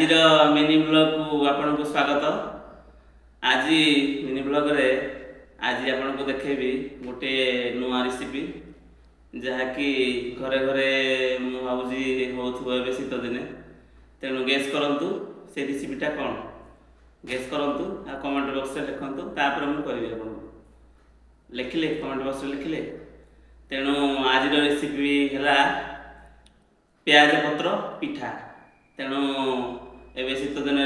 आजिर mini blog को आपन को स्वागत। आज मिनी ब्लॉग रे आज आपन को देखेबी गोटे नुआ रेसिपी जहाँकि घरे घरे मु भावुची होथुबो एबे शीत दिने। तेणु गेस करंतु से रेसिपीटा कौन गेस करंतु आ कमेंट बॉक्स रे लिखंतु तापर मु करबी आपन लिखिले कमेंट बॉक्स रे लिखिले। तेणु आज रेसिपी है प्याज पत्र पिठा। तेणु एबे शीत दिन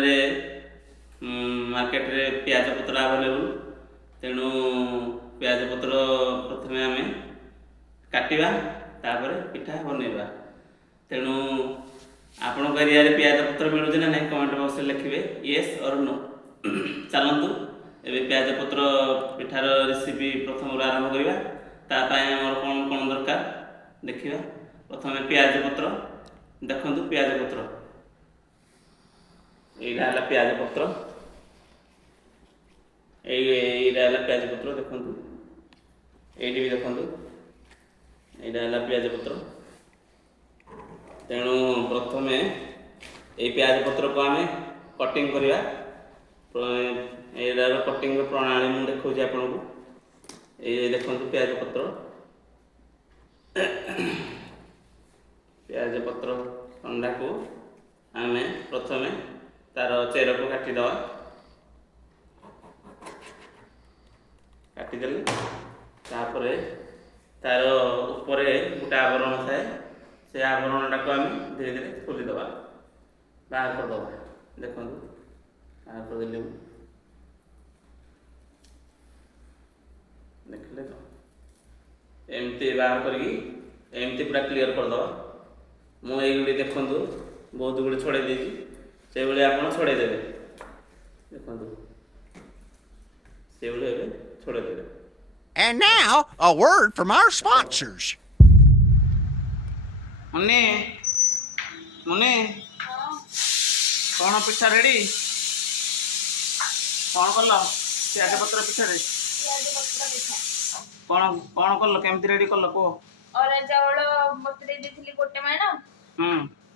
मार्केट रे प्याज पत्र अवेलेबल। तेणु प्याज पत्र प्रथमे आम काटिबा तापर पिठा बनैबा। तेणु आपण एरिया रे प्याज पत्र मिलुचे ना नहीं कमेंट बॉक्स रे लिखिबे येस और नो। चलंतु एबे प्याज पत्र पिठार रेसिपी प्रथम आरंभ करिबा। ता पय हमर कोन कोन दरकार देखिबा। प्रथमे प्याज पत्र देखंतु प्याज पत्र एइला हला प्याज पत्र एइला हला प्याज पत्र देखंतु एइडी भी देखंतु एइला हला प्याज पत्र। तेणु प्रथमे ए प्याज पत्र को आमे कटिंग करिवा। एइला कटिंग प्रणाली मु देखौछि आपन को। ए देखंतु प्याज पत्र प्याज पत्र अंडा को आमे प्रथमे तार चेर को काटी दवा। काटी देले तापर तार ऊपर गोटे आवरण थाए से आवरणटा को आम धीरे धीरे खोली दवा बाहर कर दवा। देखो बाहर कर देले देखले तो एमती बाहर करके एमती पूरा क्लियर कर दवा। मु एगुड़ी देखंतु बहुत गुड़े छड़े देछि से बेले आपण छड़े देबे। देखंतु से बेले एबे छड़े देबे। And now, a word from our sponsors. Munni Munni कौन पिठा रेडी कौन कल प्याज पत्र पिठा रे कौन कौन कल केमती रेडी कल को और चावल बतरे देथिली गोटे मैडम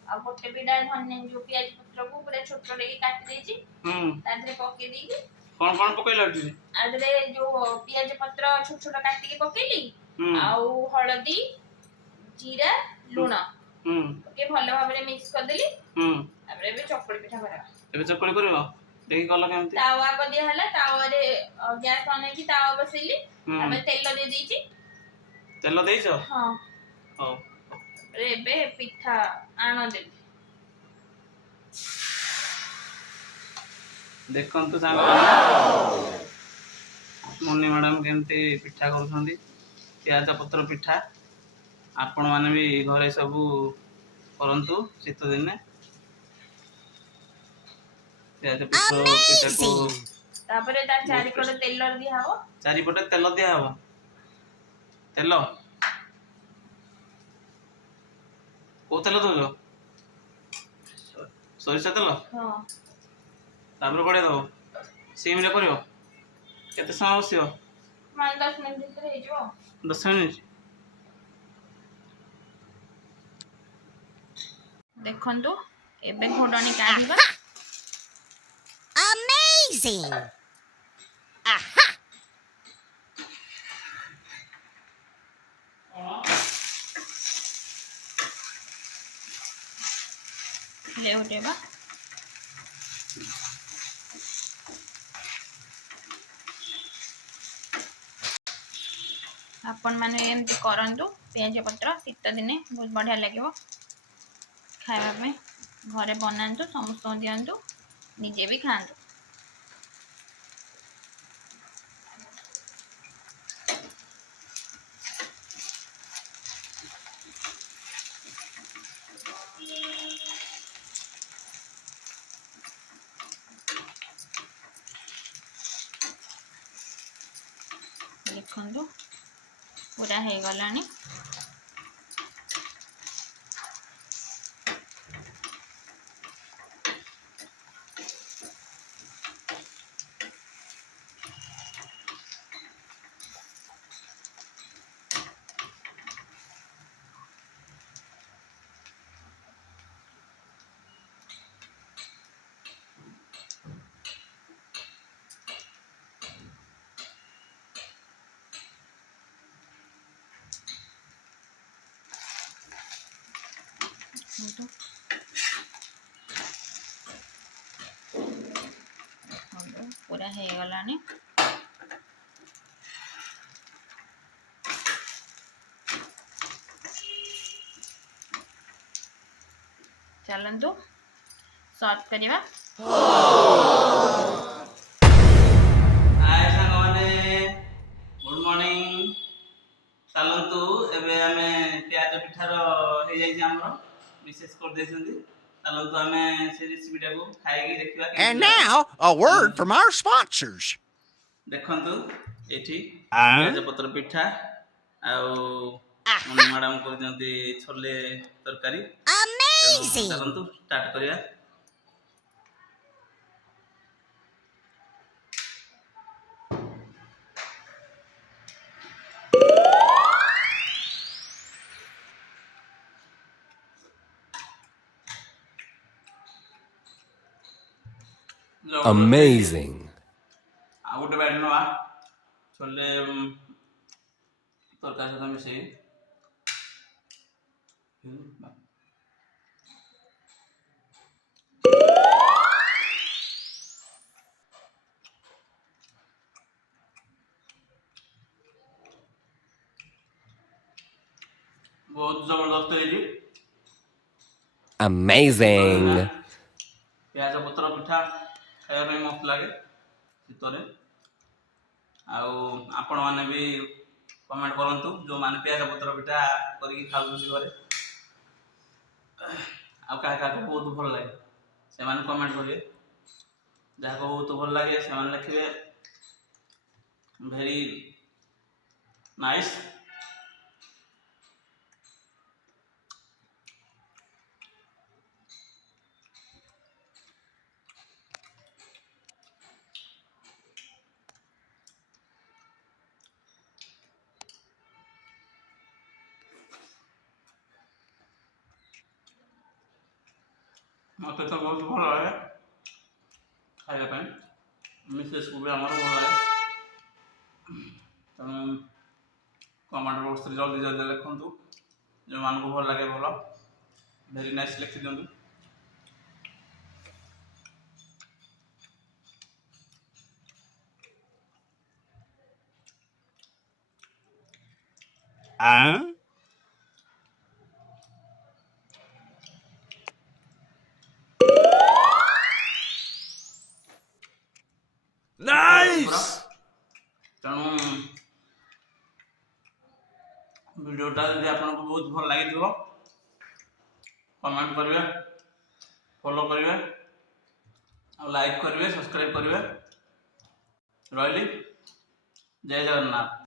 आ गोटे बिडा धन्य जो प्याज पत्र को पूरा छोट छोट के काट देछि तादरे पके दी। कौन पकैला रे आदरे जो प्याज पत्र छोट छोट काट के पकेली आउ हळदी जीरा लूण ओके भलो भाबरे मिक्स कर देली। तापरे बे चकली पिठा करा एबे चकली करबो देखि कल केमती तावा को दिया हला तावा रे गैस ऑन की तावा बसेली तामे तेल दे दीची। तेल देइछो हां हो रे बे पिठा आनो दे देखंतु सांग मुन्नी मैडम केमती पिठा करूछंदी प्याज पत्र पिठा। आपण माने भी घरे सब करंतु शीत दिने प्याज पत्र पिठा को तापरे ता चारि कोड तेल दिया हो चारि पटे तेल दिया हो तेल को तेल दो सरिष तेल हां तापर पड़े दो सिम रे करियो केते समय बसियो मान 10 मिनिट भीतर हे जो 10 मिनिट। देखंतु एबे घोडणी काढिबा। Amazing! Aha! ले उठेबा आपण माने एमती करंतु प्याज पत्र शीत दिने बहुत बढ़िया लगे खाଇବା ପାଇଁ। घरे बनातु समस्त दियंतु निजे भी खातु। देखंतु पूरा हे गलानी। पूरा हो गलानी चलतु सर्व करवा हाय सांगने गुड मॉर्निंग चलतु एबे आमे प्याज पिठार हो जाई हमरो विशेष कर देछंदी चलतु आमे से रेसिपीटा को खाई देखिबा And now, a word from our sponsors. देखंतु एठी प्याज पत्र पिठा आउ मैडम कर दियंती छोले तरकारी Amazing! चलतु स्टार्ट करिया Amazing. आ गोटे बैठ नवा छोले तरकारी सहित मिसई बहुत जबरदस्त है Amazing. प्याज पत्र पिठा खाଇବା मस्त लगे शीतरे आपण मैंने भी कमेंट करंतु जो माने प्याज पत्र पिठा करी खाउछी घरे आ बहुत भल लगे से माने कमेंट करिए जहाँ को बहुत भल लगे से माने लिखिए वेरी नाइस मत तो बहुत भल लगे खाଇବା मिसेस को भी आमर भल लगे तेणु कमेंट बॉक्स जल्दी जल्दी लिखु जो मान को भल लगे भल वेरी नाइस लिखि दिंतु Nice. तेणु वीडियोटा यदि आपको बहुत भल लगी कमेंट करेंगे फॉलो करेंगे और लाइक करेंगे सब्सक्राइब करेंगे रही जय जगन्नाथ।